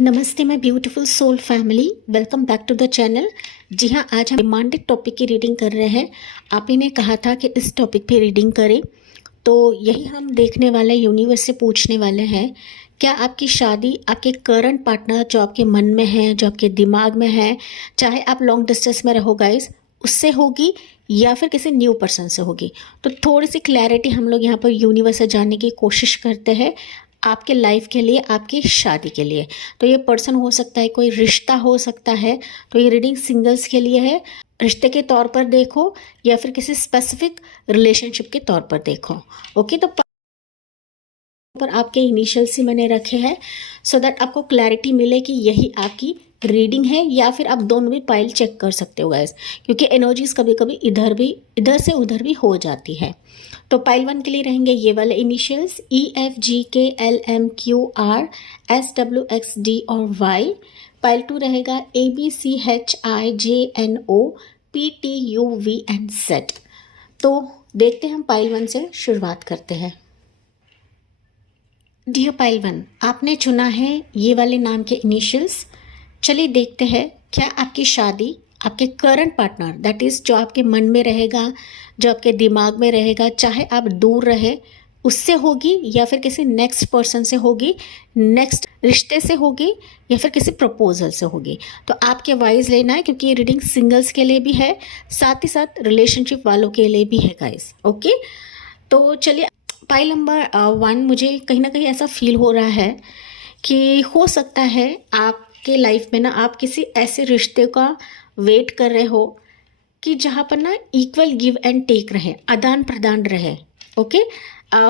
नमस्ते my beautiful soul family, welcome back to the channel. जी हाँ, आज हम डिमांडेड टॉपिक की रीडिंग कर रहे हैं। आप ही ने कहा था कि इस टॉपिक पे रीडिंग करें, तो यही हम देखने वाले यूनिवर्स से पूछने वाले हैं। क्या आपकी शादी आपके करंट पार्टनर जो आपके मन में है, जो आपके दिमाग में है, चाहे आप लॉन्ग डिस्टेंस में रहो गाइस, उससे होगी या फिर किसी न्यू पर्सन से होगी? तो थोड़ी सी क्लैरिटी हम लोग यहाँ पर यूनिवर्स से जानने की कोशिश करते हैं आपके लाइफ के लिए, आपकी शादी के लिए। तो ये पर्सन हो सकता है, कोई रिश्ता हो सकता है। तो ये रीडिंग सिंगल्स के लिए है, रिश्ते के तौर पर देखो या फिर किसी स्पेसिफिक रिलेशनशिप के तौर पर देखो। ओके, तो पर आपके इनिशियल्स ही मैंने रखे हैं सो दैट आपको क्लैरिटी मिले कि यही आपकी रीडिंग है, या फिर आप दोनों भी पाइल चेक कर सकते हो गाइस, क्योंकि एनर्जीज कभी कभी इधर से उधर भी हो जाती है। तो पाइल 1 के लिए रहेंगे ये वाले इनिशियल्स EFGKLMQRSWXD और Y। पाइल 2 रहेगा ABCHIJNOPTUVNZ। तो देखते हैं, हम पाइल 1 से शुरुआत करते हैं। डियर पाइल 1, आपने चुना है ये वाले नाम के इनिशियल्स। चलिए देखते हैं क्या आपकी शादी आपके करंट पार्टनर, दैट इज़ जो आपके मन में रहेगा, जो आपके दिमाग में रहेगा, चाहे आप दूर रहे उससे होगी या फिर किसी नेक्स्ट पर्सन से होगी, नेक्स्ट रिश्ते से होगी या फिर किसी प्रपोजल से होगी। तो आपके वाइज लेना है, क्योंकि ये रीडिंग सिंगल्स के लिए भी है, साथ ही साथ रिलेशनशिप वालों के लिए भी है गाइस। ओके, तो चलिए पाइल नंबर 1, मुझे कहीं ना कहीं ऐसा फील हो रहा है कि हो सकता है आपके लाइफ में ना आप किसी ऐसे रिश्ते का वेट कर रहे हो कि जहाँ पर ना इक्वल गिव एंड टेक रहे, आदान प्रदान रहे। ओके,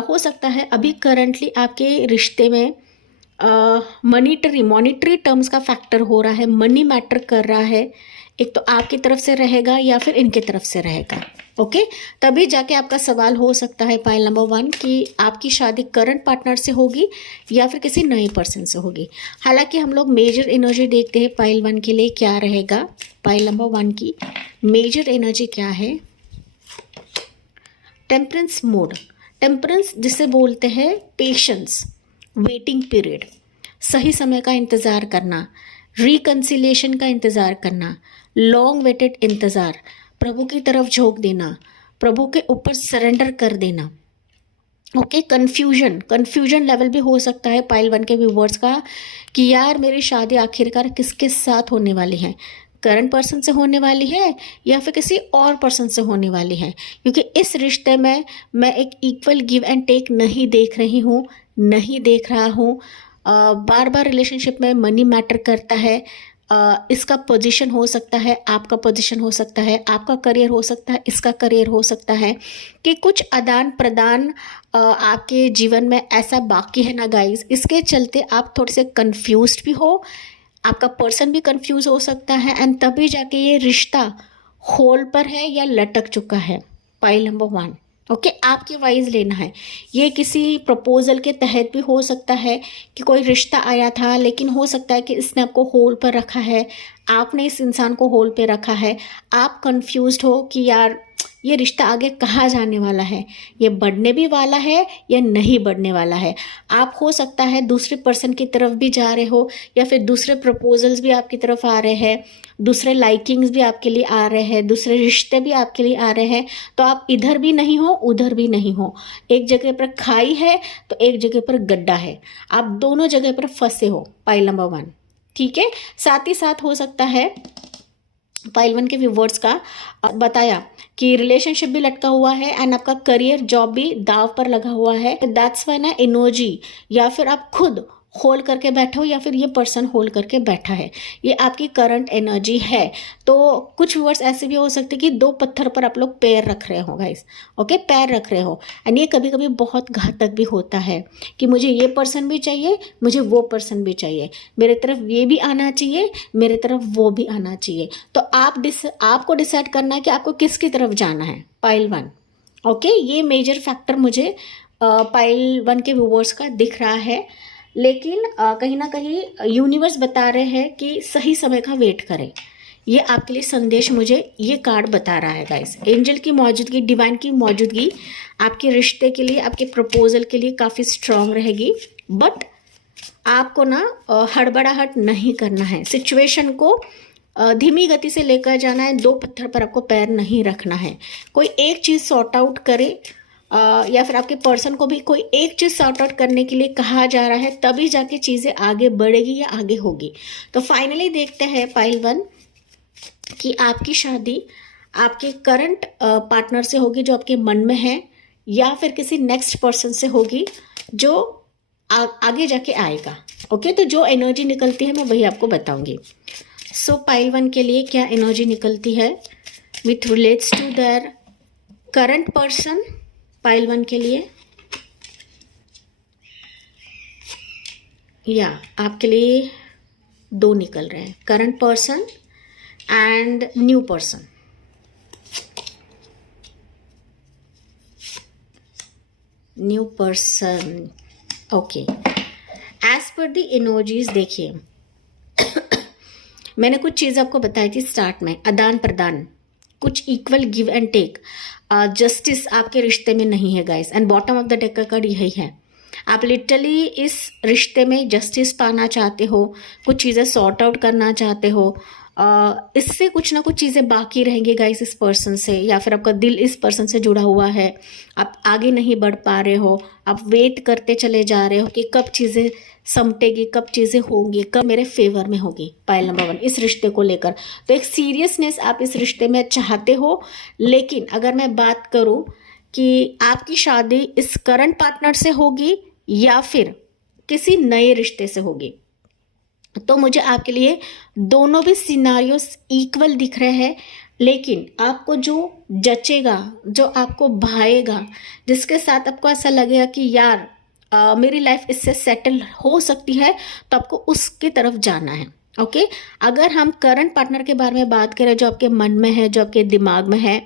हो सकता है अभी करंटली आपके रिश्ते में मॉनिटरी टर्म्स का फैक्टर हो रहा है, मनी मैटर कर रहा है। एक तो आपकी तरफ से रहेगा या फिर इनके तरफ से रहेगा। ओके, तभी जाके आपका सवाल हो सकता है पाइल नंबर 1 कि आपकी शादी करंट पार्टनर से होगी या फिर किसी नए पर्सन से होगी। हालांकि हम लोग मेजर एनर्जी देखते हैं पाइल 1 के लिए क्या रहेगा। पाइल नंबर 1 की मेजर एनर्जी क्या है? Temperance mode. टेम्परेंस जिसे बोलते हैं पेशेंस, वेटिंग पीरियड, सही समय का इंतज़ार करना, रिकन्सिलेशन का इंतज़ार करना, लॉन्ग वेटेड इंतज़ार, प्रभु की तरफ झोंक देना, प्रभु के ऊपर सरेंडर कर देना। ओके, कन्फ्यूजन लेवल भी हो सकता है पाइल 1 के व्यूवर्स का कि यार मेरी शादी आखिरकार किसके साथ होने वाली है, करंट पर्सन से होने वाली है या फिर किसी और पर्सन से होने वाली है, क्योंकि इस रिश्ते में मैं एक इक्वल गिव एंड टेक नहीं देख रही हूँ, नहीं देख रहा हूँ। बार बार रिलेशनशिप में मनी मैटर करता है। इसका पोजीशन हो सकता है, आपका पोजीशन हो सकता है, आपका करियर हो सकता है, इसका करियर हो सकता है कि कुछ आदान प्रदान आपके जीवन में ऐसा बाकी है ना गाइस, इसके चलते आप थोड़े से कंफ्यूज्ड भी हो, आपका पर्सन भी कंफ्यूज हो सकता है, एंड तभी जाके ये रिश्ता होल पर है या लटक चुका है। Pile number 1। ओके, आपके वाइज लेना है। ये किसी प्रपोजल के तहत भी हो सकता है कि कोई रिश्ता आया था, लेकिन हो सकता है कि इसने आपको होल पर रखा है, आपने इस इंसान को होल पे रखा है, आप कंफ्यूज्ड हो कि यार ये रिश्ता आगे कहाँ जाने वाला है, ये बढ़ने भी वाला है या नहीं बढ़ने वाला है। आप हो सकता है दूसरे पर्सन की तरफ भी जा रहे हो, या फिर दूसरे प्रपोजल्स भी आपकी तरफ आ रहे हैं, दूसरे लाइकिंग्स भी आपके लिए आ रहे हैं, दूसरे रिश्ते भी आपके लिए आ रहे हैं। तो आप इधर भी नहीं हो, उधर भी नहीं हो, एक जगह पर खाई है तो एक जगह पर गड्ढा है, आप दोनों जगह पर फंसे हो। पाइल नंबर 1, ठीक है। साथ ही साथ हो सकता है पाइल 1 के व्यूवर्स का बताया कि रिलेशनशिप भी लटका हुआ है एंड आपका करियर जॉब भी दाव पर लगा हुआ है। दैट्स व्हाई ना एनर्जी, या फिर आप खुद होल्ड करके बैठे हो या फिर ये पर्सन होल्ड करके बैठा है, ये आपकी करंट एनर्जी है। तो कुछ व्यूअर्स ऐसे भी हो सकते कि 2 पत्थर पर आप लोग पैर रख रहे हो गाइस। ओके, पैर रख रहे हो, एंड ये कभी कभी बहुत घातक भी होता है कि मुझे ये पर्सन भी चाहिए, मुझे वो पर्सन भी चाहिए, मेरे तरफ ये भी आना चाहिए, मेरे तरफ वो भी आना चाहिए। तो आपको डिसाइड करना है कि आपको किसकी तरफ जाना है। पाइल 1। ओके, ये मेजर फैक्टर मुझे पाइल 1 के व्यूअर्स का दिख रहा है, लेकिन कहीं ना कहीं यूनिवर्स बता रहे हैं कि सही समय का वेट करें। ये आपके लिए संदेश मुझे ये कार्ड बता रहा है गाइस। एंजल की मौजूदगी, डिवाइन की मौजूदगी आपके रिश्ते के लिए, आपके प्रपोजल के लिए काफ़ी स्ट्रांग रहेगी, बट आपको ना हड़बड़ाहट नहीं करना है, सिचुएशन को धीमी गति से लेकर जाना है, दो पत्थर पर आपको पैर नहीं रखना है। कोई एक चीज़ सॉर्ट आउट करे या फिर आपके पर्सन को भी कोई एक चीज़ सॉर्ट आउट करने के लिए कहा जा रहा है, तभी जाके चीज़ें आगे बढ़ेगी या आगे होगी। तो फाइनली देखते हैं पाइल 1 कि आपकी शादी आपके करंट पार्टनर से होगी जो आपके मन में है, या फिर किसी नेक्स्ट पर्सन से होगी जो आगे जाके आएगा। ओके, तो जो एनर्जी निकलती है मैं वही आपको बताऊंगी। सो पाइल 1 के लिए क्या एनर्जी निकलती है with relates to their current person. Pile 1 के लिए या आपके लिए 2 निकल रहे हैं, current person and new person. New person, okay. As per the energies देखिए मैंने कुछ चीज़ आपको बताई थी स्टार्ट में, आदान प्रदान, कुछ equal give and take, justice आपके रिश्ते में नहीं है guys. And bottom of the deck का कार्ड यही है, आप लिटरली इस रिश्ते में जस्टिस पाना चाहते हो, कुछ चीज़ें सॉर्ट आउट करना चाहते हो। इससे कुछ ना कुछ चीज़ें बाकी रहेंगी गाइस इस पर्सन से, या फिर आपका दिल इस पर्सन से जुड़ा हुआ है, आप आगे नहीं बढ़ पा रहे हो, आप वेट करते चले जा रहे हो कि कब चीज़ें समटेगी, कब चीज़ें होंगी, कब मेरे फेवर में होगी। पाइल नंबर 1 इस रिश्ते को लेकर तो एक सीरियसनेस आप इस रिश्ते में चाहते हो। लेकिन अगर मैं बात करूं कि आपकी शादी इस करंट पार्टनर से होगी या फिर किसी नए रिश्ते से होगी, तो मुझे आपके लिए दोनों भी सिनारियोस इक्वल दिख रहे हैं। लेकिन आपको जो जचेगा, जो आपको भाएगा, जिसके साथ आपको ऐसा लगेगा कि यार मेरी लाइफ इससे सेटल हो सकती है, तो आपको उसके तरफ जाना है। ओके, अगर हम करंट पार्टनर के बारे में बात करें जो आपके मन में है, जो आपके दिमाग में है,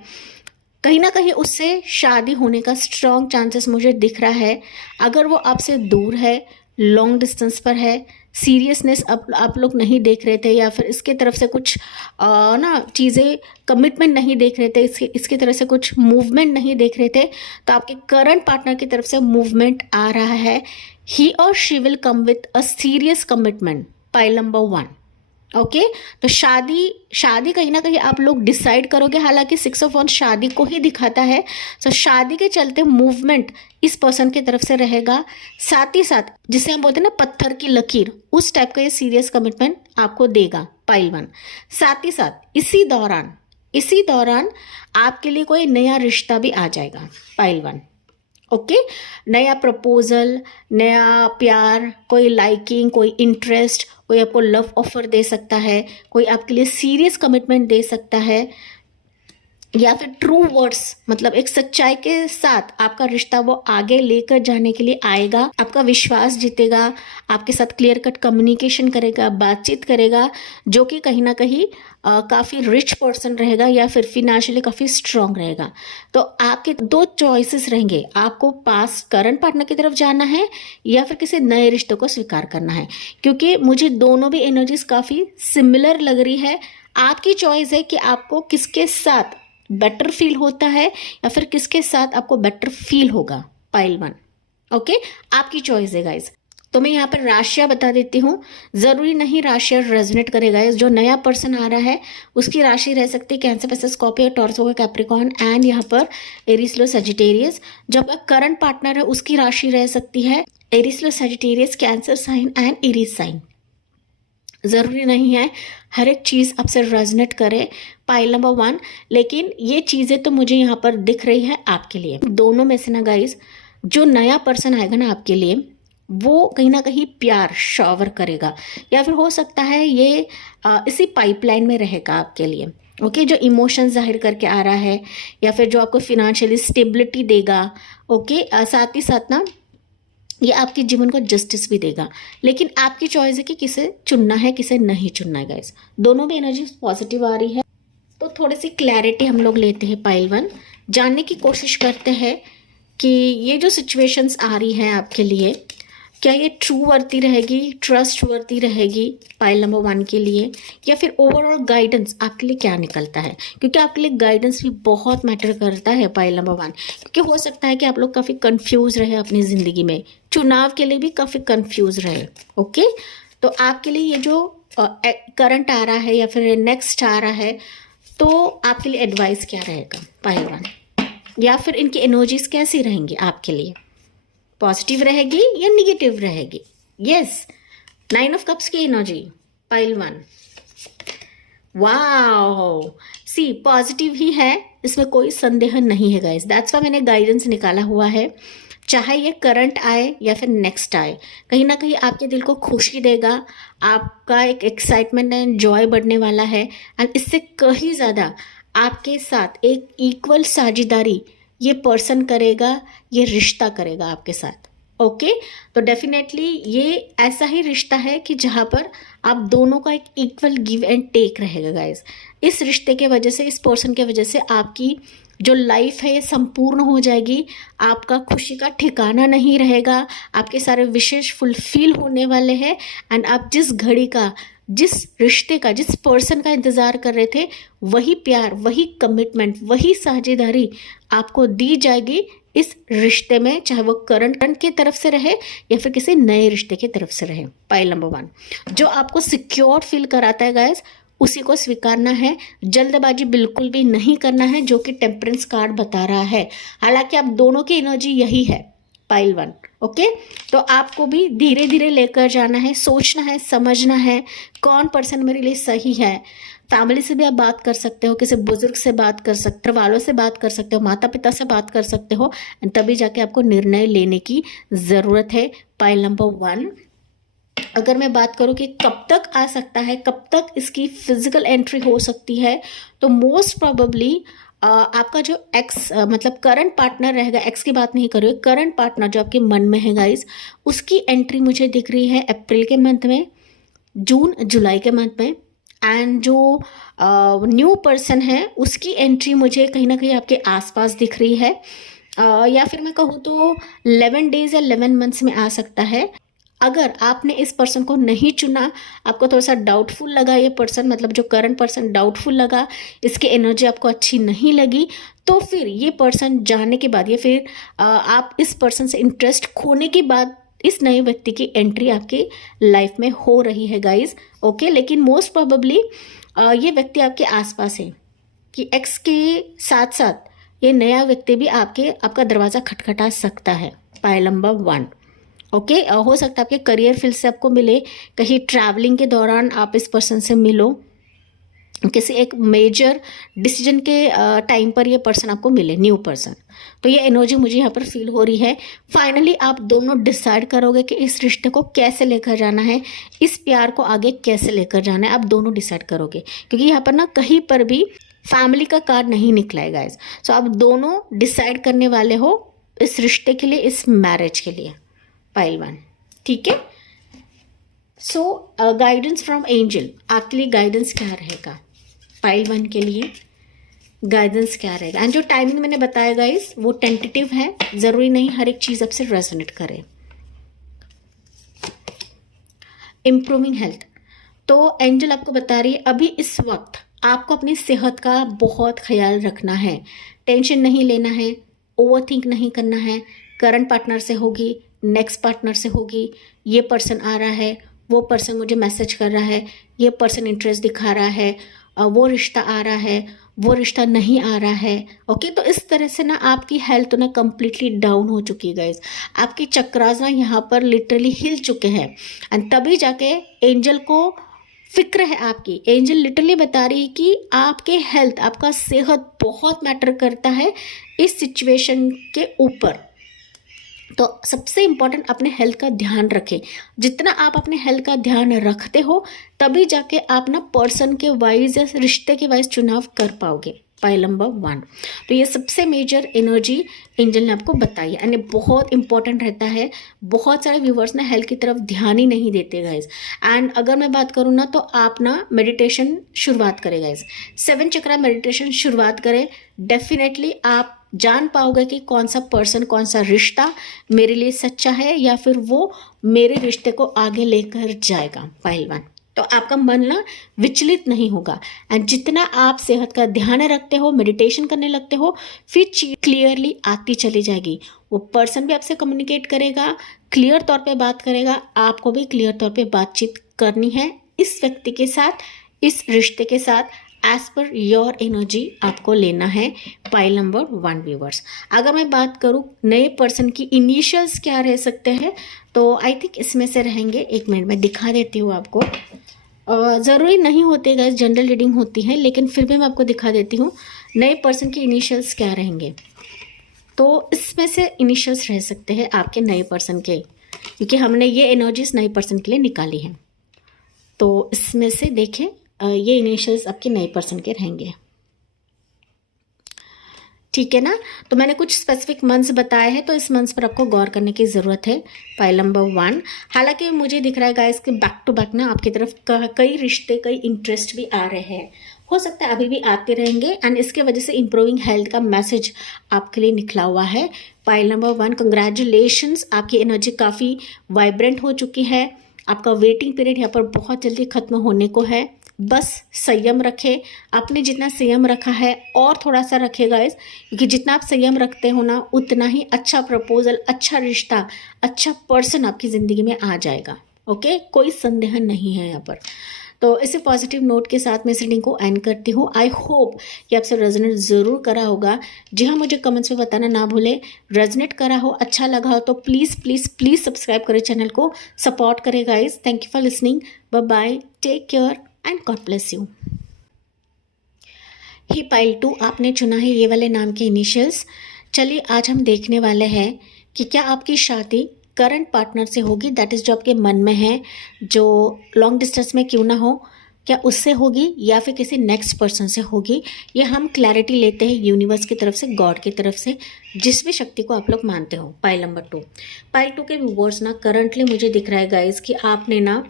कहीं ना कहीं उससे शादी होने का स्ट्रॉन्ग चांसेस मुझे दिख रहा है। अगर वो आपसे दूर है, लॉन्ग डिस्टेंस पर है, सीरियसनेस आप लोग नहीं देख रहे थे, या फिर इसके तरफ से कुछ ना चीज़ें कमिटमेंट नहीं देख रहे थे, इसकी तरफ से कुछ मूवमेंट नहीं देख रहे थे, तो आपके करंट पार्टनर की तरफ से मूवमेंट आ रहा है। ही और she will come with a serious commitment. Pile number 1, okay. तो शादी कहीं ना कहीं आप लोग डिसाइड करोगे, हालांकि 6 ऑफ wands शादी को ही दिखाता है। तो शादी के चलते मूवमेंट इस पर्सन की तरफ से रहेगा। साथ ही साथ जिसे हम बोलते हैं ना पत्थर की लकीर, उस टाइप का ये सीरियस कमिटमेंट आपको देगा पाइल 1। साथ ही साथ इसी दौरान आपके लिए कोई नया रिश्ता भी आ जाएगा पाइल 1। ओके, नया प्रपोजल, नया प्यार, कोई लाइकिंग, कोई इंटरेस्ट, कोई आपको लव ऑफर दे सकता है, कोई आपके लिए सीरियस कमिटमेंट दे सकता है, या फिर ट्रू वर्ड्स, मतलब एक सच्चाई के साथ आपका रिश्ता वो आगे लेकर जाने के लिए आएगा, आपका विश्वास जीतेगा, आपके साथ क्लियर कट कम्युनिकेशन करेगा, बातचीत करेगा, जो कि कहीं ना कहीं काफ़ी रिच पर्सन रहेगा या फिर फिनेंशियली काफ़ी स्ट्रांग रहेगा। तो आपके 2 चॉइसेस रहेंगे, आपको पास करंट पार्टनर की तरफ जाना है या फिर किसी नए रिश्ते को स्वीकार करना है, क्योंकि मुझे दोनों भी एनर्जीज काफ़ी सिमिलर लग रही है। आपकी चॉइस है कि आपको किसके साथ बेटर फील होता है या फिर किसके साथ आपको बेटर फील होगा पाइल 1। ओके, आपकी चॉइस है गाइज। तो मैं यहाँ पर राशियाँ बता देती हूँ, ज़रूरी नहीं राशियाँ रेजोनेट करेगा। गाइज जो नया पर्सन आ रहा है उसकी राशि रह सकती है कैंसर, पैसा, स्कॉर्पियो, टॉरस, कैप्रिकॉर्न एंड यहाँ पर एरीज, लो, सजिटेरियस। जो आपका करंट पार्टनर है उसकी राशि रह सकती है Aries, Leo, Sagittarius, Cancer sign and Aries sign. ज़रूरी नहीं है हर एक चीज़ आपसे रेजोनेट करे पाइल नंबर 1, लेकिन ये चीज़ें तो मुझे यहाँ पर दिख रही है आपके लिए। दोनों में से ना गाइज जो नया पर्सन आएगा ना आपके लिए, वो कहीं ना कहीं प्यार शॉवर करेगा, या फिर हो सकता है ये इसी पाइपलाइन में रहेगा आपके लिए। ओके, जो इमोशन जाहिर करके आ रहा है या फिर जो आपको फिनेंशियली स्टेबिलिटी देगा। ओके, साथ ही साथ ना ये आपके जीवन को जस्टिस भी देगा। लेकिन आपकी चॉइस है कि किसे चुनना है, किसे नहीं चुनना है गाइस। दोनों में एनर्जी पॉजिटिव आ रही है। तो थोड़ी सी क्लैरिटी हम लोग लेते हैं पाइल 1, जानने की कोशिश करते हैं कि ये जो सिचुएशंस आ रही हैं आपके लिए, क्या ये ट्रू वर्ती रहेगी, ट्रस्ट वर्ती रहेगी पाइल नंबर 1 के लिए, या फिर ओवरऑल गाइडेंस आपके लिए क्या निकलता है, क्योंकि आपके लिए गाइडेंस भी बहुत मैटर करता है पाइल नंबर 1। क्योंकि हो सकता है कि आप लोग काफ़ी कंफ्यूज रहे अपनी ज़िंदगी में, चुनाव के लिए भी काफ़ी कंफ्यूज रहे। ओके, तो आपके लिए ये जो करंट आ रहा है या फिर नेक्स्ट आ रहा है, तो आपके लिए एडवाइस क्या रहेगा पाइल 1, या फिर इनकी एनर्जीज कैसी रहेंगी आपके लिए, पॉजिटिव रहेगी या निगेटिव रहेगी? यस, 9 ऑफ कप्स की एनर्जी पाइल 1। वाओ, सी पॉजिटिव ही है, इसमें कोई संदेह नहीं है गाइस। दैट्स वाई मैंने गाइडेंस निकाला हुआ है। चाहे ये करंट आए या फिर नेक्स्ट आए, कहीं ना कहीं आपके दिल को खुशी देगा, आपका एक एक्साइटमेंट एंड जॉय बढ़ने वाला है। एंड इससे कहीं ज़्यादा आपके साथ एक इक्वल साझेदारी ये पर्सन करेगा, ये रिश्ता करेगा आपके साथ। ओके, तो डेफिनेटली ये ऐसा ही रिश्ता है कि जहाँ पर आप दोनों का एक इक्वल गिव एंड टेक रहेगा गाइस। इस रिश्ते के वजह से, इस पर्सन के वजह से आपकी जो लाइफ है ये संपूर्ण हो जाएगी, आपका खुशी का ठिकाना नहीं रहेगा, आपके सारे विशेष फुलफिल होने वाले हैं। एंड आप जिस घड़ी का, जिस रिश्ते का, जिस पर्सन का इंतज़ार कर रहे थे, वही प्यार, वही कमिटमेंट, वही साझेदारी आपको दी जाएगी इस रिश्ते में, चाहे वो करंट की तरफ से रहे या फिर किसी नए रिश्ते की तरफ से रहे। पाइल नंबर 1 जो आपको सिक्योर फील कराता है गाइस, उसी को स्वीकारना है, जल्दबाजी बिल्कुल भी नहीं करना है, जो कि टेम्परेंस कार्ड बता रहा है। हालांकि आप दोनों की एनर्जी यही है पाइल 1। ओके, तो आपको भी धीरे धीरे लेकर जाना है, सोचना है, समझना है कौन पर्सन मेरे लिए सही है। फैमिली से भी आप बात कर सकते हो, किसी बुजुर्ग से बात कर सकते हो, वालों से बात कर सकते हो, माता पिता से बात कर सकते हो, तभी जाके आपको निर्णय लेने की ज़रूरत है पाइल नंबर 1। अगर मैं बात करूं कि कब तक आ सकता है, कब तक इसकी फिजिकल एंट्री हो सकती है, तो मोस्ट प्रोबेबली आपका जो एक्स मतलब करंट पार्टनर रहेगा, एक्स की बात नहीं कर रही हूँ, करंट पार्टनर जो आपके मन में है गाइस, उसकी एंट्री मुझे दिख रही है अप्रैल के मंथ में, जून जुलाई के मंथ में। एंड जो न्यू पर्सन है उसकी एंट्री मुझे कहीं ना कहीं आपके आसपास दिख रही है, या फिर मैं कहूँ तो 11 डेज या 11 मंथ्स में आ सकता है। अगर आपने इस पर्सन को नहीं चुना, आपको थोड़ा सा डाउटफुल लगा ये पर्सन, मतलब जो करंट पर्सन डाउटफुल लगा, इसकी एनर्जी आपको अच्छी नहीं लगी, तो फिर ये पर्सन जाने के बाद या फिर आप इस पर्सन से इंटरेस्ट खोने के बाद इस नए व्यक्ति की एंट्री आपकी लाइफ में हो रही है गाइज। ओके, लेकिन मोस्ट प्रोबेबली ये व्यक्ति आपके आसपास है कि एक्स के साथ साथ ये नया व्यक्ति भी आपका दरवाज़ा खटखटा सकता है पाइल नंबर 1। ओके, हो सकता है आपके करियर फील्ड से आपको मिले, कहीं ट्रैवलिंग के दौरान आप इस पर्सन से मिलो, किसी एक मेजर डिसीजन के टाइम पर ये पर्सन आपको मिले, न्यू पर्सन। तो ये एनर्जी मुझे यहाँ पर फील हो रही है। फाइनली आप दोनों डिसाइड करोगे कि इस रिश्ते को कैसे लेकर जाना है, इस प्यार को आगे कैसे लेकर जाना है, आप दोनों डिसाइड करोगे। क्योंकि यहाँ पर ना कहीं पर भी फैमिली का कार्ड नहीं निकला है गाइस। सो आप दोनों डिसाइड करने वाले हो इस रिश्ते के लिए, इस मैरिज के लिए पाइल 1। ठीक है, सो गाइडेंस फ्रॉम एंजल, आपके लिए गाइडेंस क्या रहेगा पाइल 1 के लिए, गाइडेंस क्या रहेगा? एंड जो टाइमिंग मैंने बताया गाइस वो टेंटेटिव है, ज़रूरी नहीं हर एक चीज़ आपसे रेजोनेट करे। इम्प्रूविंग हेल्थ, तो एंजल आपको बता रही है अभी इस वक्त आपको अपनी सेहत का बहुत ख्याल रखना है, टेंशन नहीं लेना है, ओवरथिंक नहीं करना है। करंट पार्टनर से होगी, नेक्स्ट पार्टनर से होगी, ये पर्सन आ रहा है, वो पर्सन मुझे मैसेज कर रहा है, ये पर्सन इंटरेस्ट दिखा रहा है, वो रिश्ता आ रहा है, वो रिश्ता नहीं आ रहा है। ओके, तो इस तरह से ना आपकी हेल्थ ना कम्प्लीटली डाउन हो चुकी है गाइज, आपकी चक्रास ना यहाँ पर लिटरली हिल चुके हैं। एंड तभी जाके एंजल को फिक्र है आपकी, एंजल लिटरली बता रही है कि आपके हेल्थ, आपका सेहत बहुत मैटर करता है इस सिचुएशन के ऊपर। तो सबसे इम्पॉर्टेंट अपने हेल्थ का ध्यान रखें। जितना आप अपने हेल्थ का ध्यान रखते हो तभी जाके आप ना पर्सन के वाइज या रिश्ते के वाइज चुनाव कर पाओगे पाइल नंबर 1। तो ये सबसे मेजर एनर्जी एंजल ने आपको बताई है एंड बहुत इंपॉर्टेंट रहता है। बहुत सारे व्यूवर्स ना हेल्थ की तरफ ध्यान ही नहीं देते गाइज। एंड अगर मैं बात करूँ ना तो आप ना मेडिटेशन शुरुआत करें गाइज, 7 चक्रा मेडिटेशन शुरुआत करें। डेफिनेटली आप जान पाओगे कि कौन सा पर्सन, कौन सा रिश्ता मेरे लिए सच्चा है या फिर वो मेरे रिश्ते को आगे लेकर जाएगा। पाइल 1, तो आपका मन ना विचलित नहीं होगा। एंड जितना आप सेहत का ध्यान रखते हो, मेडिटेशन करने लगते हो, फिर चीज क्लियरली आती चली जाएगी। वो पर्सन भी आपसे कम्युनिकेट करेगा, क्लियर तौर पे बात करेगा, आपको भी क्लियर तौर पे बातचीत करनी है इस व्यक्ति के साथ, इस रिश्ते के साथ। एज पर योर एनर्जी आपको लेना है पाइल नंबर 1 व्यूवर्स। अगर मैं बात करूँ नए पर्सन की इनिशियल्स क्या रह सकते हैं, तो आई थिंक इसमें से रहेंगे, 1 मिनट में दिखा देती हूँ आपको। ज़रूरी नहीं होते गाइस, जनरल रीडिंग होती है, लेकिन फिर भी मैं आपको दिखा देती हूँ नए पर्सन के इनिशियल्स क्या रहेंगे। तो इसमें से इनिशियल्स रह सकते हैं आपके नए पर्सन के, क्योंकि हमने ये एनर्जीज नए पर्सन के लिए निकाली हैं। तो इसमें से देखें, ये इनिशियल्स आपके नए पर्सन के रहेंगे, ठीक है ना। तो मैंने कुछ स्पेसिफिक मंथ्स बताए हैं, तो इस मंथ्स पर आपको गौर करने की ज़रूरत है। पाइल नंबर 1, हालांकि मुझे दिख रहा है गाइस कि बैक टू बैक ना आपकी तरफ कई रिश्ते, कई इंटरेस्ट भी आ रहे हैं, हो सकता है अभी भी आते रहेंगे। एंड इसके वजह से इंप्रूविंग हेल्थ का मैसेज आपके लिए निकला हुआ है। पाइल नंबर 1, कंग्रेचुलेशंस, आपकी एनर्जी काफ़ी वाइब्रेंट हो चुकी है। आपका वेटिंग पीरियड यहाँ पर बहुत जल्दी खत्म होने को है। बस संयम रखें, आपने जितना संयम रखा है और थोड़ा सा रखेगा इस, क्योंकि जितना आप संयम रखते हो ना उतना ही अच्छा प्रपोजल, अच्छा रिश्ता, अच्छा पर्सन आपकी ज़िंदगी में आ जाएगा। ओके, कोई संदेह नहीं है यहाँ पर। तो इसे पॉजिटिव नोट के साथ मैं इस रीडिंग को एंड करती हूँ। आई होप ये आपसे रेजोनेट ज़रूर करा होगा। जी हाँ, मुझे कमेंट्स में बताना ना भूलें, रेजोनेट करा हो, अच्छा लगा हो तो प्लीज़ प्लीज़ प्लीज़ सब्सक्राइब करें, चैनल को सपोर्ट करें guys. Thank you for listening, bye bye, take care and God bless you. ही पाइल 2, आपने चुना है ये वाले नाम के इनिशियल्स। चलिए आज हम देखने वाले हैं कि क्या आपकी शादी करंट पार्टनर से होगी, दैट इज़ जो आपके मन में है, जो लॉन्ग डिस्टेंस में क्यों ना हो, क्या उससे होगी या फिर किसी नेक्स्ट पर्सन से होगी। ये हम क्लैरिटी लेते हैं यूनिवर्स की तरफ से, गॉड की तरफ से, जिस भी शक्ति को आप लोग मानते हो। पाइल नंबर 2, पाइल 2 के व्यूअर्स ना करंटली मुझे दिख रहा है गाइज कि आपने ना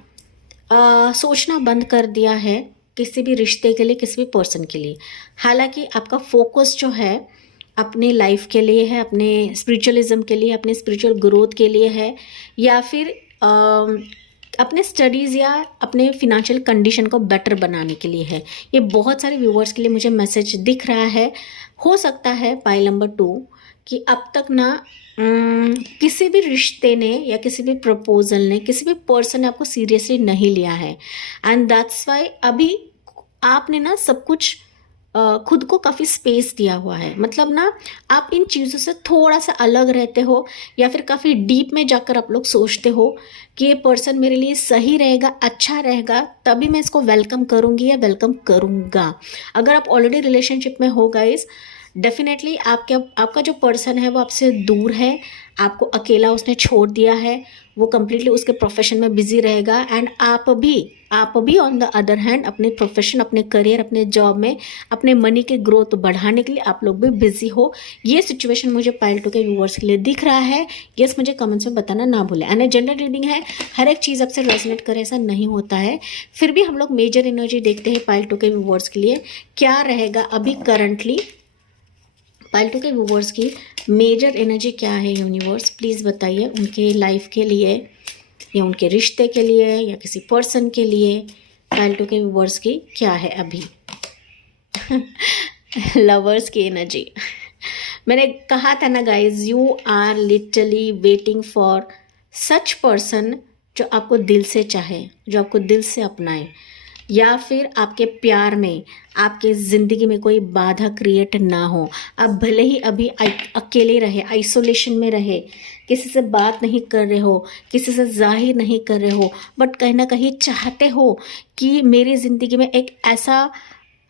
सोचना बंद कर दिया है किसी भी रिश्ते के लिए, किसी भी पर्सन के लिए। हालांकि आपका फोकस जो है अपने लाइफ के लिए है, अपने स्पिरिचुअलिज्म के लिए, अपने स्पिरिचुअल ग्रोथ के लिए है, या फिर अपने स्टडीज़ या अपने फिनेंशियल कंडीशन को बेटर बनाने के लिए है। ये बहुत सारे व्यूअर्स के लिए मुझे मैसेज दिख रहा है। हो सकता है पाइल नंबर 2 कि अब तक ना किसी भी रिश्ते ने या किसी भी प्रपोजल ने, किसी भी पर्सन ने आपको सीरियसली नहीं लिया है। एंड दैट्स वाई अभी आपने ना सब कुछ खुद को काफ़ी स्पेस दिया हुआ है। मतलब ना आप इन चीज़ों से थोड़ा सा अलग रहते हो, या फिर काफ़ी डीप में जाकर आप लोग सोचते हो कि ये पर्सन मेरे लिए सही रहेगा, अच्छा रहेगा, तभी मैं इसको वेलकम करूँगी या वेलकम करूँगा। अगर आप ऑलरेडी रिलेशनशिप में हो गाइस, डेफिनेटली आपका जो पर्सन है वो आपसे दूर है, आपको अकेला उसने छोड़ दिया है, वो कम्प्लीटली उसके प्रोफेशन में बिजी रहेगा। एंड आप भी ऑन द अदर हैंड अपने प्रोफेशन, अपने करियर, अपने जॉब में अपने मनी के ग्रोथ बढ़ाने के लिए आप लोग भी बिजी हो। ये सिचुएशन मुझे पाइल 2 के व्यूअर्स के लिए दिख रहा है। यस, मुझे कमेंट्स में बताना ना भूलें। एंड जनरल रीडिंग है, हर एक चीज़ आपसे रेजोनेट करे ऐसा नहीं होता है। फिर भी हम लोग मेजर एनर्जी देखते हैं पाइल 2 के व्यूअर्स के लिए क्या रहेगा अभी करंटली। पाइल 2 के व्यूअर्स की मेजर एनर्जी क्या है यूनिवर्स, प्लीज़ बताइए, उनके लाइफ के लिए या उनके रिश्ते के लिए या किसी पर्सन के लिए। पाइल 2 के व्यूअर्स की क्या है अभी। लवर्स की एनर्जी। मैंने कहा था ना guys, you are literally waiting for such person जो आपको दिल से चाहे, जो आपको दिल से अपनाए, या फिर आपके प्यार में, आपके ज़िंदगी में कोई बाधा क्रिएट ना हो। आप भले ही अभी अकेले रहे, आइसोलेशन में रहे, किसी से बात नहीं कर रहे हो, किसी से जाहिर नहीं कर रहे हो, बट कहीं ना कहीं चाहते हो कि मेरी ज़िंदगी में एक ऐसा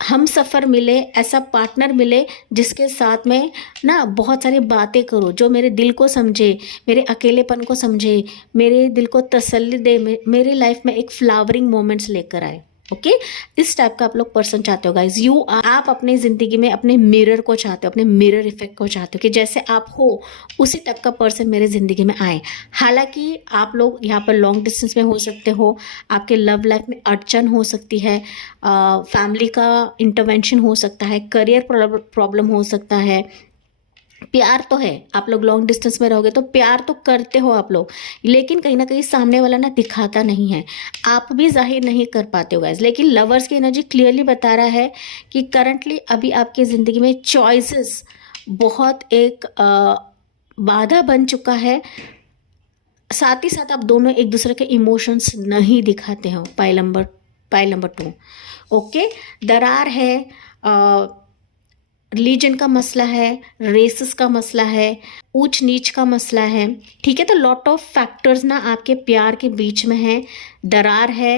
हम सफ़र मिले, ऐसा पार्टनर मिले जिसके साथ में ना बहुत सारी बातें करो, जो मेरे दिल को समझे, मेरे अकेलेपन को समझे, मेरे दिल को तसल्ली दे, मेरे लाइफ में एक फ्लावरिंग मोमेंट्स लेकर आए। ओके इस टाइप का आप लोग पर्सन चाहते हो गाइज। आप अपने ज़िंदगी में अपने मिरर को चाहते हो, अपने मिरर इफेक्ट को चाहते हो कि जैसे आप हो उसी टाइप का पर्सन मेरे ज़िंदगी में आए। हालांकि आप लोग यहाँ पर लॉन्ग डिस्टेंस में हो सकते हो, आपके लव लाइफ में अड़चन हो सकती है, फैमिली का इंटरवेंशन हो सकता है, करियर प्रॉब्लम हो सकता है। प्यार तो है, आप लोग लॉन्ग डिस्टेंस में रहोगे तो प्यार तो करते हो आप लोग, लेकिन कहीं ना कहीं सामने वाला ना दिखाता नहीं है, आप भी जाहिर नहीं कर पाते हो गाइस। लेकिन लवर्स की एनर्जी क्लियरली बता रहा है कि करंटली अभी आपकी ज़िंदगी में चॉइसेस बहुत एक बाधा बन चुका है। साथ ही साथ आप दोनों एक दूसरे के इमोशंस नहीं दिखाते हो। पाइल नंबर 2 ओके, दरार है, रिलीजन का मसला है, रेसेस का मसला है, ऊंच नीच का मसला है, ठीक है। तो लॉट ऑफ फैक्टर्स ना आपके प्यार के बीच में है, दरार है,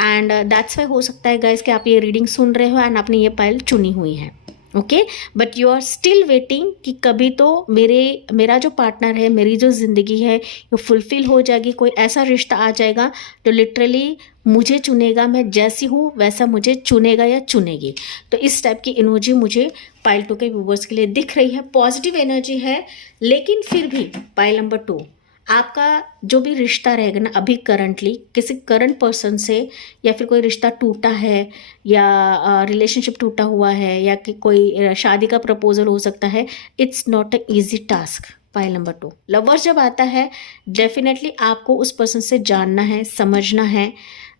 एंड दैट्स वाई हो सकता है गाइस कि आप ये रीडिंग सुन रहे हो एंड आपने ये पाइल चुनी हुई है। Okay, but you are still waiting कि कभी तो मेरा जो पार्टनर है, मेरी जो ज़िंदगी है वो फुलफिल हो जाएगी, कोई ऐसा रिश्ता आ जाएगा जो लिटरली मुझे चुनेगा, मैं जैसी हूँ वैसा मुझे चुनेगा या चुनेगी। तो इस टाइप की एनर्जी मुझे पाइल 2 के व्यूवर्स के लिए दिख रही है, पॉजिटिव एनर्जी है। लेकिन फिर भी पाइल नंबर 2, आपका जो भी रिश्ता रहेगा ना अभी करंटली किसी करंट पर्सन से, या फिर कोई रिश्ता टूटा है या रिलेशनशिप टूटा हुआ है या कि कोई शादी का प्रपोजल हो सकता है, it's not a easy task. Pile number 2, lovers जब आता है डेफिनेटली आपको उस पर्सन से जानना है, समझना है,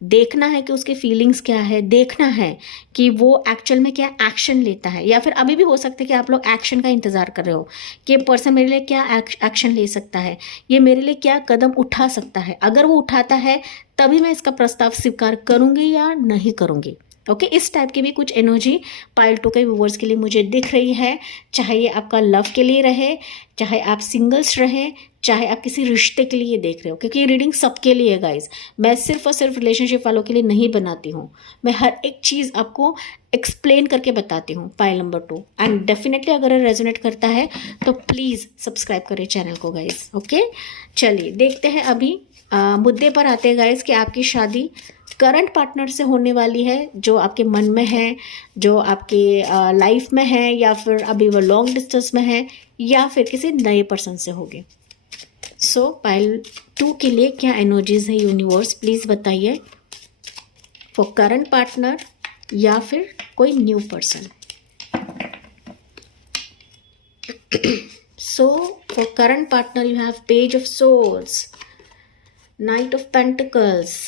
देखना है कि उसकी फीलिंग्स क्या है, देखना है कि वो एक्चुअल में क्या एक्शन लेता है, या फिर अभी भी हो सकता है कि आप लोग एक्शन का इंतज़ार कर रहे हो कि ये पर्सन मेरे लिए क्या एक्शन ले सकता है, ये मेरे लिए क्या कदम उठा सकता है, अगर वो उठाता है तभी मैं इसका प्रस्ताव स्वीकार करूँगी या नहीं करूँगी। ओके, इस टाइप की भी कुछ एनर्जी पाइल 2 के व्यूवर्स के लिए मुझे दिख रही है। चाहे ये आपका लव के लिए रहे, चाहे आप सिंगल्स रहे, चाहे आप किसी रिश्ते के लिए देख रहे हो, क्योंकि ये रीडिंग सबके लिए है गाइज। मैं सिर्फ और सिर्फ रिलेशनशिप वालों के लिए नहीं बनाती हूँ, मैं हर एक चीज़ आपको एक्सप्लेन करके बताती हूँ। पाइल नंबर 2, एंड डेफिनेटली अगर रेजोनेट करता है तो प्लीज़ सब्सक्राइब करें चैनल को गाइज। ओके, चलिए देखते हैं अभी मुद्दे पर आते हैं गाइज कि आपकी शादी करंट पार्टनर से होने वाली है, जो आपके मन में है, जो आपके लाइफ में है, या फिर अभी वो लॉन्ग डिस्टेंस में है, या फिर किसी नए पर्सन से होगे। सो पाइल 2 के लिए क्या एनर्जीज है यूनिवर्स, प्लीज़ बताइए, फॉर करंट पार्टनर या फिर कोई new person. So for current partner you have page of swords, night of pentacles,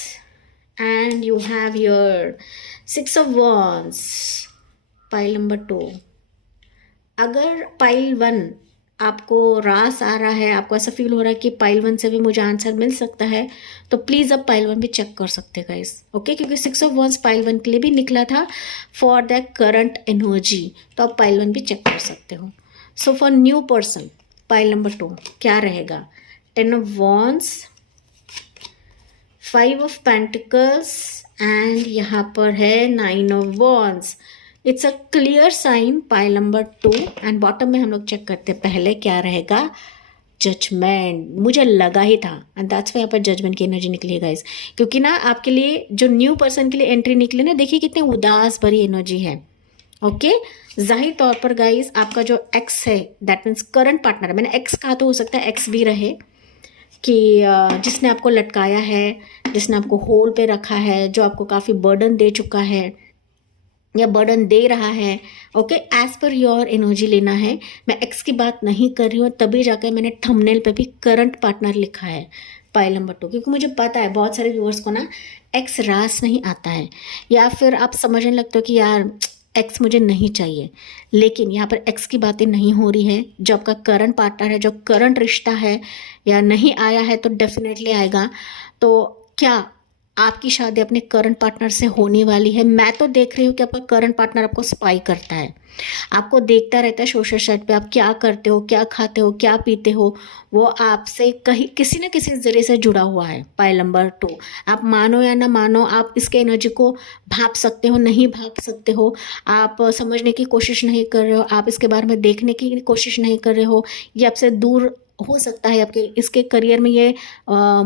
and you have your 6 of wands। Pile number 2, अगर पाइल 1 आपको रास आ रहा है, आपको ऐसा फील हो रहा है कि पाइल 1 से भी मुझे आंसर मिल सकता है, तो प्लीज़ अब पाइल 1 भी चेक कर सकते हैं गाइस। ओके, क्योंकि 6 ऑफ wands पाइल 1 के लिए भी निकला था फॉर द करंट एनर्जी, तो आप पाइल 1 भी चेक कर सकते हो। So for new person pile number 2 क्या रहेगा, 10 of wands, 5 of pentacles, and यहाँ पर है 9 of wands। It's a clear sign pile number 2, and bottom में हम लोग चेक करते हैं पहले क्या रहेगा, जजमेंट। मुझे लगा ही था, एंड दैट्स वाई यहाँ पर जजमेंट की एनर्जी निकली है गाइस, क्योंकि ना आपके लिए जो न्यू पर्सन के लिए एंट्री निकली ना, देखिए कितने उदास भरी एनर्जी है। ओके, जाहिर तौर पर गाइस आपका जो एक्स है, दैट मीन्स करंट पार्टनर है, मैंने एक्स कहा तो हो सकता है एक्स भी रहे, कि जिसने आपको लटकाया है, जिसने आपको होल पे रखा है, जो आपको काफ़ी बर्डन दे चुका है या बर्डन दे रहा है। Okay, as per your energy लेना है, मैं एक्स की बात नहीं कर रही हूँ, तभी जाकर मैंने थंबनेल पे भी करंट पार्टनर लिखा है पाइल नंबर 2, क्योंकि मुझे पता है बहुत सारे व्यूअर्स को ना एक्स रास नहीं आता है, या फिर आप समझने लगते हो कि यार एक्स मुझे नहीं चाहिए। लेकिन यहाँ पर एक्स की बातें नहीं हो रही है, जो आपका करंट पार्टनर है, जो करंट रिश्ता है या नहीं आया है तो डेफिनेटली आएगा। तो क्या आपकी शादी अपने करंट पार्टनर से होने वाली है? मैं तो देख रही हूँ कि आपका करंट पार्टनर आपको स्पाई करता है, आपको देखता रहता है सोशल साइट पे, आप क्या करते हो, क्या खाते हो, क्या पीते हो, वो आपसे कहीं किसी न किसी जरिए से जुड़ा हुआ है। पाइल नंबर 2, आप मानो या ना मानो, आप इसके एनर्जी को भाप सकते हो, नहीं भाप सकते हो, आप समझने की कोशिश नहीं कर रहे हो, आप इसके बारे में देखने की कोशिश नहीं कर रहे हो, ये आपसे दूर हो सकता है आपके इसके करियर में ये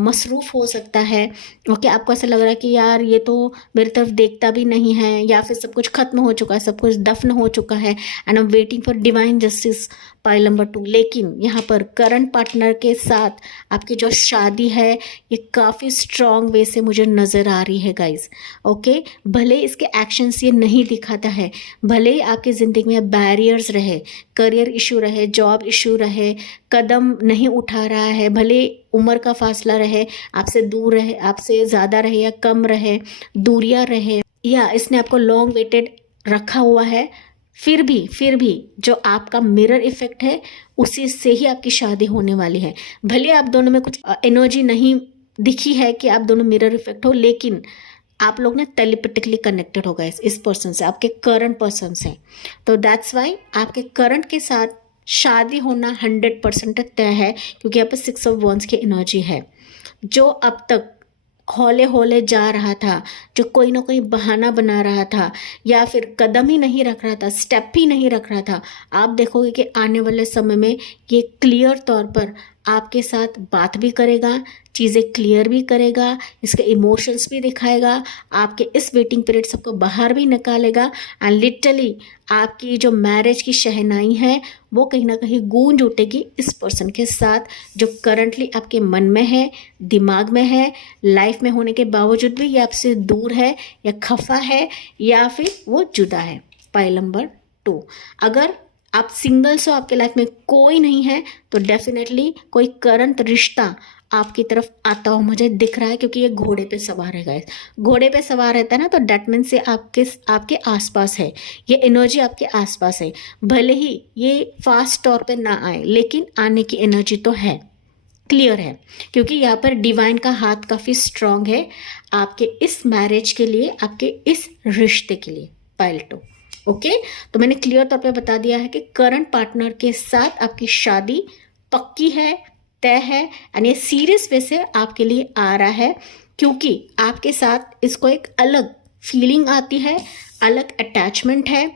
मसरूफ़ हो सकता है। ओके, आपको ऐसा लग रहा है कि यार ये तो मेरी तरफ देखता भी नहीं है, या फिर सब कुछ खत्म हो चुका है, सब कुछ दफन हो चुका है, and I am waiting for divine justice, pile number 2। लेकिन यहाँ पर करंट पार्टनर के साथ आपकी जो शादी है ये काफ़ी स्ट्रॉन्ग वे से मुझे नज़र आ रही है गाइज। ओके, भले इसके एक्शंस ये नहीं दिखाता है, भले ही आपकी ज़िंदगी में बैरियर्स रहे, करियर इशू रहे, जॉब इशू रहे, कदम नहीं उठा रहा है, भले उम्र का फासला रहे, आपसे दूर रहे, आपसे ज़्यादा रहे या कम रहे, दूरियां रहे, या इसने आपको लॉन्ग वेटेड रखा हुआ है, फिर भी जो आपका मिरर इफेक्ट है उसी से ही आपकी शादी होने वाली है। भले आप दोनों में कुछ एनर्जी नहीं दिखी है कि आप दोनों मिरर इफेक्ट हो, लेकिन आप लोग ना टेलीपैथिकली कनेक्टेड हो गए इस पर्सन से, आपके करंट पर्सन से। तो दैट्स वाई आपके करंट के साथ शादी होना 100% तय है, क्योंकि यहाँ पर 6 ऑफ वॉन्ड्स की एनर्जी है। जो अब तक हौले हौले जा रहा था, जो कोई ना कोई बहाना बना रहा था, या फिर कदम ही नहीं रख रहा था, स्टेप ही नहीं रख रहा था, आप देखोगे कि आने वाले समय में ये क्लियर तौर पर आपके साथ बात भी करेगा, चीज़ें क्लियर भी करेगा, इसके इमोशंस भी दिखाएगा, आपके इस वेटिंग पीरियड सबको बाहर भी निकालेगा, एंड लिटरली आपकी जो मैरिज की शहनाई है वो कहीं ना कहीं गूंज उठेगी इस पर्सन के साथ, जो करंटली आपके मन में है, दिमाग में है, लाइफ में होने के बावजूद भी ये आपसे दूर है, या खफा है, या फिर वो जुदा है। पाइल नंबर 2, अगर आप सिंगल्स हो, आपके लाइफ में कोई नहीं है, तो डेफिनेटली कोई करंट रिश्ता आपकी तरफ आता हो मुझे दिख रहा है, क्योंकि ये घोड़े पे सवार है गाइस। घोड़े पे सवार रहता है ना, तो डेट मीन्स से आपके आसपास है, ये एनर्जी आपके आसपास है। भले ही ये फास्ट तौर पे ना आए, लेकिन आने की एनर्जी तो है, क्लियर है, क्योंकि यहाँ पर डिवाइन का हाथ काफ़ी स्ट्रांग है आपके इस मैरिज के लिए, आपके इस रिश्ते के लिए। पाइल 2, ओके, तो मैंने क्लियर तौर पे बता दिया है कि करंट पार्टनर के साथ आपकी शादी पक्की है, तय है, एंड ये सीरियस वे से आपके लिए आ रहा है, क्योंकि आपके साथ इसको एक अलग फीलिंग आती है, अलग अटैचमेंट है,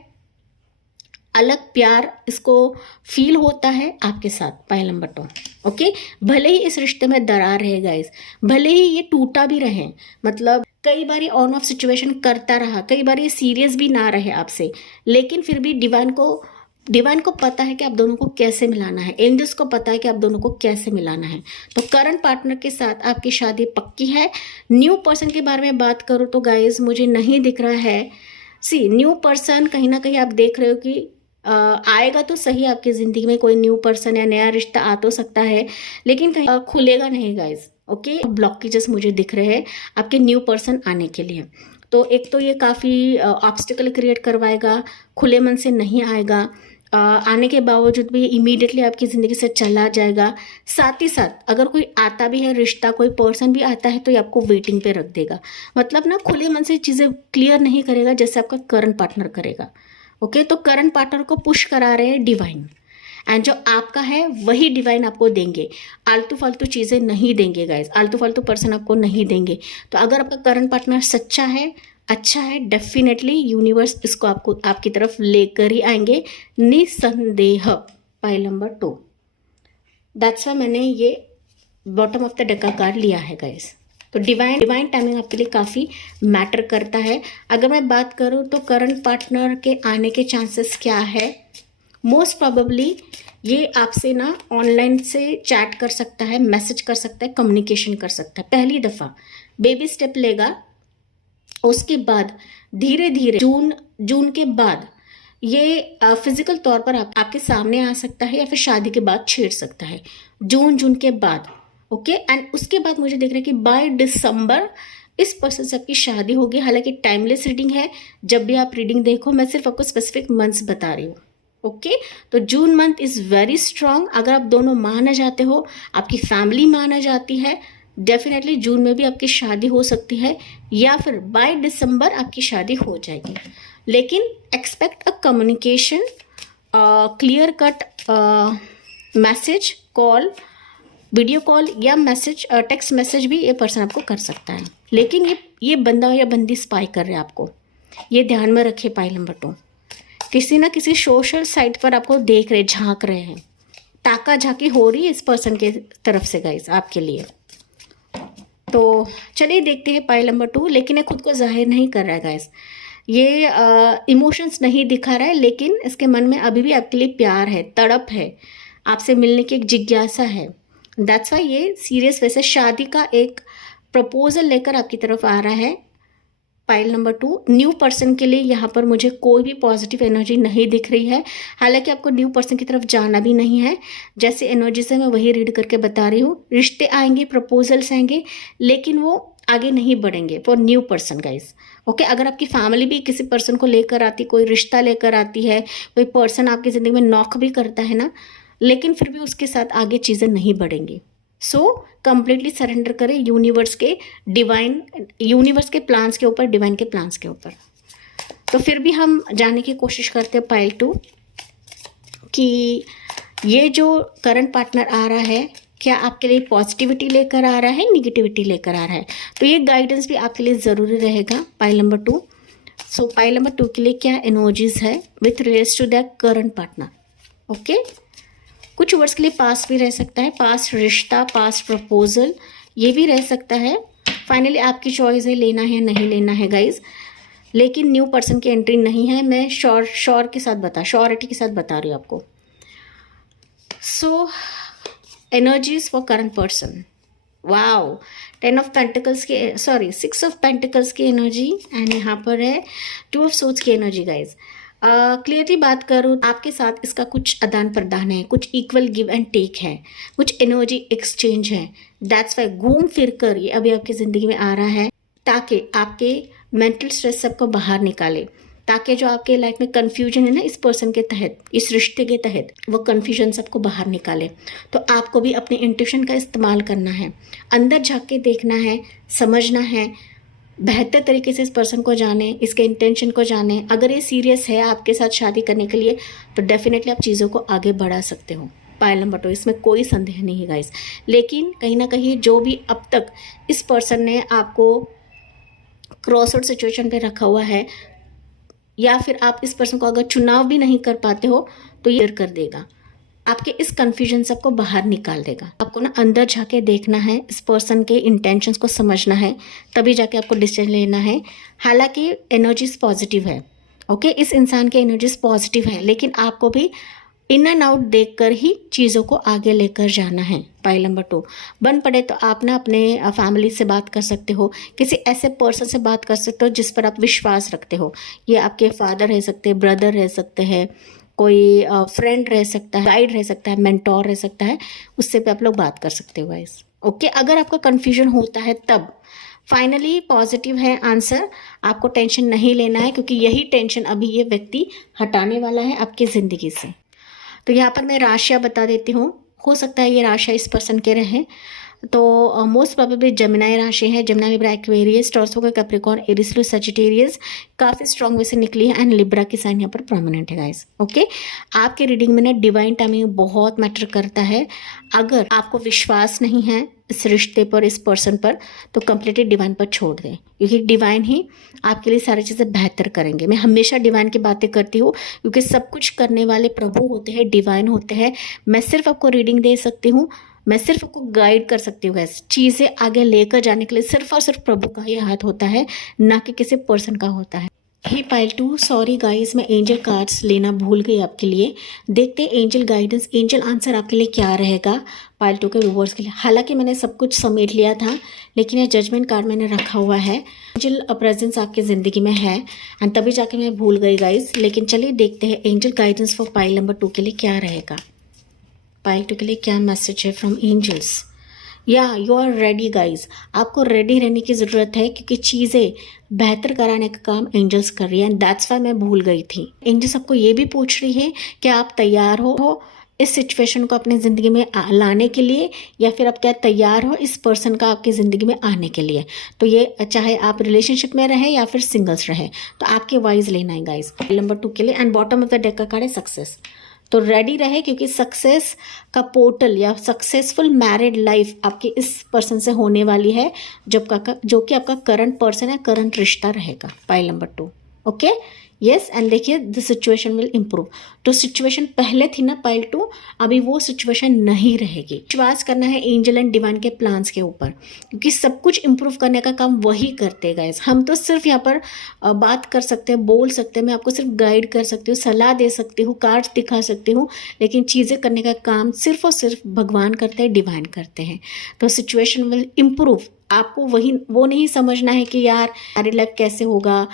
अलग प्यार इसको फील होता है आपके साथ। पाइल नंबर 2, ओके, भले ही इस रिश्ते में दरार रहे गाइस, भले ही ये टूटा भी रहे, मतलब कई बार ऑन ऑफ सिचुएशन करता रहा, कई बार ये सीरियस भी ना रहे आपसे, लेकिन फिर भी डिवाइन को पता है कि आप दोनों को कैसे मिलाना है, एंजल्स को पता है कि आप दोनों को कैसे मिलाना है। तो करंट पार्टनर के साथ आपकी शादी पक्की है। न्यू पर्सन के बारे में बात करूँ तो गाइज मुझे नहीं दिख रहा है। न्यू पर्सन कहीं ना कहीं आप देख रहे हो कि आएगा तो सही, आपकी ज़िंदगी में कोई न्यू पर्सन या नया रिश्ता आ तो सकता है, लेकिन कहीं खुलेगा नहीं गाइज। ओके, ब्लॉकेजेस मुझे दिख रहे हैं आपके न्यू पर्सन आने के लिए। तो एक तो ये काफ़ी ऑब्स्टिकल क्रिएट करवाएगा, खुले मन से नहीं आएगा, आने के बावजूद भी इमीडिएटली आपकी ज़िंदगी से चला जाएगा। साथ ही साथ अगर कोई आता भी है रिश्ता, कोई पर्सन भी आता है, तो ये आपको वेटिंग पे रख देगा, मतलब ना खुले मन से चीज़ें क्लियर नहीं करेगा जैसे आपका करंट पार्टनर करेगा। ओके, तो करंट पार्टनर को पुश करा रहे हैं डिवाइन, एंड जो आपका है वही डिवाइन आपको देंगे, आलतू फालतू चीज़ें नहीं देंगे गाइज, आलतू फालतू पर्सन आपको नहीं देंगे। तो अगर आपका करंट पार्टनर सच्चा है, अच्छा है, डेफिनेटली यूनिवर्स इसको आपकी तरफ लेकर ही आएंगे, निसंदेह। पाइल नंबर 2, दैट्स वाई मैंने ये बॉटम ऑफ द डेक का कार्ड लिया है गाइज। तो डिवाइन टाइमिंग आपके लिए काफ़ी मैटर करता है। अगर मैं बात करूँ तो करंट पार्टनर के आने के चांसेस क्या है, मोस्ट प्रोबेबली ये आपसे ना ऑनलाइन से चैट कर सकता है, मैसेज कर सकता है, कम्युनिकेशन कर सकता है। पहली दफ़ा बेबी स्टेप लेगा, उसके बाद धीरे धीरे जून के बाद ये फिजिकल तौर पर आपके सामने आ सकता है, या फिर शादी के बाद छेड़ सकता है, जून के बाद। ओके, एंड उसके बाद मुझे दिख रहा है कि बाय दिसंबर इस पर्सन से आपकी शादी होगी। हालांकि टाइमलेस रीडिंग है, जब भी आप रीडिंग देखो मैं सिर्फ आपको स्पेसिफिक मंथ्स बता रही हूँ। ओके, तो June month is very strong. अगर आप दोनों माना जाते हो, आपकी फैमिली माना जाती है, डेफिनेटली जून में भी आपकी शादी हो सकती है, या फिर बाय दिसंबर आपकी शादी हो जाएगी। लेकिन expect a communication, clear cut message, call, video call या मैसेज, टेक्स्ट मैसेज भी ये पर्सन आपको कर सकता है। लेकिन ये बंदा या बंदी स्पाई कर रहे हैं आपको, ये ध्यान में रखिए। पाइल नंबर 2, किसी ना किसी सोशल साइट पर आपको देख रहे, झांक रहे हैं। ताका झाकी हो रही है इस पर्सन के तरफ से गाइस आपके लिए। तो चलिए देखते हैं पाइल नंबर 2। लेकिन ये खुद को जाहिर नहीं कर रहा है गाइस, ये इमोशंस नहीं दिखा रहा है, लेकिन इसके मन में अभी भी आपके लिए प्यार है, तड़प है, आपसे मिलने की एक जिज्ञासा है। दैट्स वाई ये सीरियस वैसे शादी का एक प्रपोजल लेकर आपकी तरफ आ रहा है। पाइल नंबर 2 न्यू पर्सन के लिए यहाँ पर मुझे कोई भी पॉजिटिव एनर्जी नहीं दिख रही है। हालांकि आपको न्यू पर्सन की तरफ जाना भी नहीं है, जैसे एनर्जी से मैं वही रीड करके बता रही हूँ। रिश्ते आएंगे, प्रपोजल्स आएंगे, लेकिन वो आगे नहीं बढ़ेंगे for new person guys. Okay, अगर आपकी फैमिली भी किसी पर्सन को लेकर आती, कोई रिश्ता लेकर आती है, कोई पर्सन आपकी ज़िंदगी में नॉक भी करता है ना, लेकिन फिर भी उसके साथ आगे चीज़ें नहीं बढ़ेंगी। सो कंप्लीटली सरेंडर करें यूनिवर्स के प्लान्स के ऊपर, डिवाइन के प्लान्स के ऊपर। तो फिर भी हम जानने की कोशिश करते हैं पाइल 2 कि ये जो करंट पार्टनर आ रहा है, क्या आपके लिए पॉजिटिविटी लेकर आ रहा है, निगेटिविटी लेकर आ रहा है। तो ये गाइडेंस भी आपके लिए ज़रूरी रहेगा pile number 2। So pile number 2 के लिए क्या एनर्जीज है with relates to the current partner. Okay, कुछ वर्ड्स के लिए पास्ट भी रह सकता है, पास्ट रिश्ता, पास्ट प्रपोजल, ये भी रह सकता है। फाइनली आपकी चॉइस है, लेना है नहीं लेना है गाइज। लेकिन न्यू पर्सन की एंट्री नहीं है, मैं श्योरिटी के साथ बता रही हूँ आपको। So energies for current person, wow, 6 of pentacles की एनर्जी एंड यहाँ पर है 2 ऑफ सोर्ड्स की एनर्जी गाइज। क्लियरली बात करूँ, आपके साथ इसका कुछ आदान प्रदान है, कुछ इक्वल गिव एंड टेक है, कुछ एनर्जी एक्सचेंज है। दैट्स वाई घूम फिर कर ये अभी आपकी ज़िंदगी में आ रहा है, ताकि आपके मेंटल स्ट्रेस सबको बाहर निकाले, ताकि जो आपके लाइफ में कन्फ्यूजन है ना इस पर्सन के तहत, इस रिश्ते के तहत, वो कन्फ्यूजन सबको बाहर निकाले। तो आपको भी अपने इंट्यूशन का इस्तेमाल करना है, अंदर झाँक के देखना है, समझना है, बेहतर तरीके से इस पर्सन को जाने, इसके इंटेंशन को जाने। अगर ये सीरियस है आपके साथ शादी करने के लिए, तो डेफिनेटली आप चीज़ों को आगे बढ़ा सकते हो। पाइल नंबर 2, इसमें कोई संदेह नहीं है गाइस। लेकिन कहीं ना कहीं जो भी अब तक इस पर्सन ने आपको क्रॉसरोड सिचुएशन पे रखा हुआ है, या फिर आप इस पर्सन को अगर चुनाव भी नहीं कर पाते हो, तो ये कर देगा, आपके इस कन्फ्यूजन सबको बाहर निकाल देगा। आपको ना अंदर जाके देखना है, इस पर्सन के इंटेंशंस को समझना है, तभी जाके आपको डिसीजन लेना है। हालांकि एनर्जीज पॉजिटिव है, ओके, इस इंसान की एनर्जीज पॉजिटिव है, लेकिन आपको भी इन एंड आउट देखकर ही चीज़ों को आगे लेकर जाना है। पाइल नंबर 2, बन पड़े तो आप ना अपने फैमिली से बात कर सकते हो, किसी ऐसे पर्सन से बात कर सकते हो जिस पर आप विश्वास रखते हो। ये आपके फादर रह सकते हैं, ब्रदर रह सकते हैं, कोई फ्रेंड रह सकता है, गाइड रह सकता है, मेंटोर रह सकता है, उससे भी आप लोग बात कर सकते हो गाइस। ओके, अगर आपका कन्फ्यूजन होता है तब फाइनली पॉजिटिव है आंसर, आपको टेंशन नहीं लेना है, क्योंकि यही टेंशन अभी ये व्यक्ति हटाने वाला है आपकी ज़िंदगी से। तो यहाँ पर मैं राशियाँ बता देती हूँ, हो सकता है ये राशियाँ इस पर्सन के रहें। तो मोस्ट प्रोबेबली जमिनाई राशि है, जमिनाई, लिब्रा, एक्वेरियस, टॉर्सो का कैप्रिकॉर्न, एरिस, सजिटेरियस काफ़ी स्ट्रॉन्ग वे से निकली है, एंड लिब्रा की साइन यहाँ पर प्रोमिनेंट है गाइस। ओके, आपके रीडिंग में ना डिवाइन टाइमिंग बहुत मैटर करता है। अगर आपको विश्वास नहीं है इस रिश्ते पर, इस पर्सन पर, तो कंप्लीटली डिवाइन पर छोड़ दें, क्योंकि डिवाइन ही आपके लिए सारी चीज़ें बेहतर करेंगे। मैं हमेशा डिवाइन की बातें करती हूँ, क्योंकि सब कुछ करने वाले प्रभु होते हैं, डिवाइन होते हैं। मैं सिर्फ आपको रीडिंग दे सकती हूँ, मैं सिर्फ आपको गाइड कर सकती हूँ गैस। चीज़ें आगे लेकर जाने के लिए सिर्फ और सिर्फ प्रभु का ही हाथ होता है, ना कि किसी पर्सन का होता है। ही पाइल 2, सॉरी गाइस, मैं एंजल कार्ड्स लेना भूल गई आपके लिए। देखते हैं एंजल गाइडेंस, एंजल आंसर आपके लिए क्या रहेगा पाइल 2 के व्यूअर्स के लिए। हालांकि मैंने सब कुछ समेट लिया था, लेकिन ये जजमेंट कार्ड मैंने रखा हुआ है। एंजल प्रेजेंस आपकी ज़िंदगी में है, एंड तभी जाके मैं भूल गई गाइस। लेकिन चलिए देखते हैं angel guidance for pile number 2 के लिए क्या रहेगा। पाइल 2 के लिए क्या मैसेज है फ्रॉम एंजल्स। या यू आर रेडी गाइज, आपको रेडी रहने की ज़रूरत है, क्योंकि चीज़ें बेहतर कराने का काम एंजल्स कर रही है, एंड दैट्स वाई मैं भूल गई थी। एंजल्स आपको ये भी पूछ रही है कि आप तैयार हो इस सिचुएशन को अपनी ज़िंदगी में लाने के लिए, या फिर आप क्या तैयार हो इस पर्सन का आपकी ज़िंदगी में आने के लिए। तो ये चाहे आप रिलेशनशिप में रहे या फिर सिंगल्स रहे, तो आपके वाइज लेना है गाइज नंबर 2 के लिए। And bottom of the deck का कार्ड है सक्सेस। तो रेडी रहे, क्योंकि सक्सेस का पोर्टल या सक्सेसफुल मैरिड लाइफ आपके इस पर्सन से होने वाली है, जो कि आपका करंट पर्सन है, करंट रिश्ता रहेगा pile number 2। Okay, yes, and देखिए द सिचुएशन विल इम्प्रूव। तो सिचुएशन पहले थी ना पाइल 2, अभी वो सिचुएशन नहीं रहेगी। विश्वास करना है एंजल एंड डिवाइन के प्लान्स के ऊपर, क्योंकि सब कुछ इम्प्रूव करने का काम वही करते हैं गाइस। हम तो सिर्फ यहाँ पर बात कर सकते हैं, बोल सकते हैं, मैं आपको सिर्फ गाइड कर सकती हूँ, सलाह दे सकती हूँ, कार्ड्स दिखा सकती हूँ, लेकिन चीज़ें करने का काम सिर्फ और सिर्फ भगवान करते हैं, डिवाइन करते हैं। तो सिचुएशन विल इम्प्रूव। आपको वो नहीं समझना है कि यार हमारी लाइफ कैसे होगा,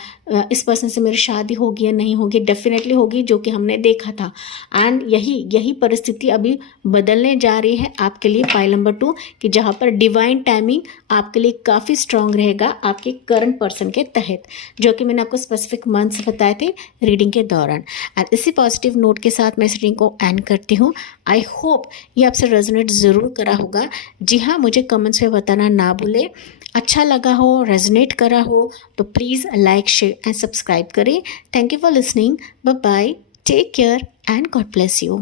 इस पर्सन से मेरी शादी होगी या नहीं होगी। डेफिनेटली होगी, जो कि हमने देखा था। एंड यही परिस्थिति अभी बदलने जा रही है आपके लिए पाइल नंबर 2, कि जहाँ पर डिवाइन टाइमिंग आपके लिए काफ़ी स्ट्रांग रहेगा आपके करंट पर्सन के तहत, जो कि मैंने आपको स्पेसिफिक मंथ्स बताए थे रीडिंग के दौरान। एंड इसी पॉजिटिव नोट के साथ मैं इस रीडिंग को एंड करती हूँ। आई होप ये आपसे रेजोनेट ज़रूर करा होगा। जी हाँ, मुझे कमेंट्स में बताना ना भूलें। अच्छा लगा हो, रेजोनेट करा हो तो please like, share and subscribe करें। Thank you for listening. Bye bye, take care and God bless you.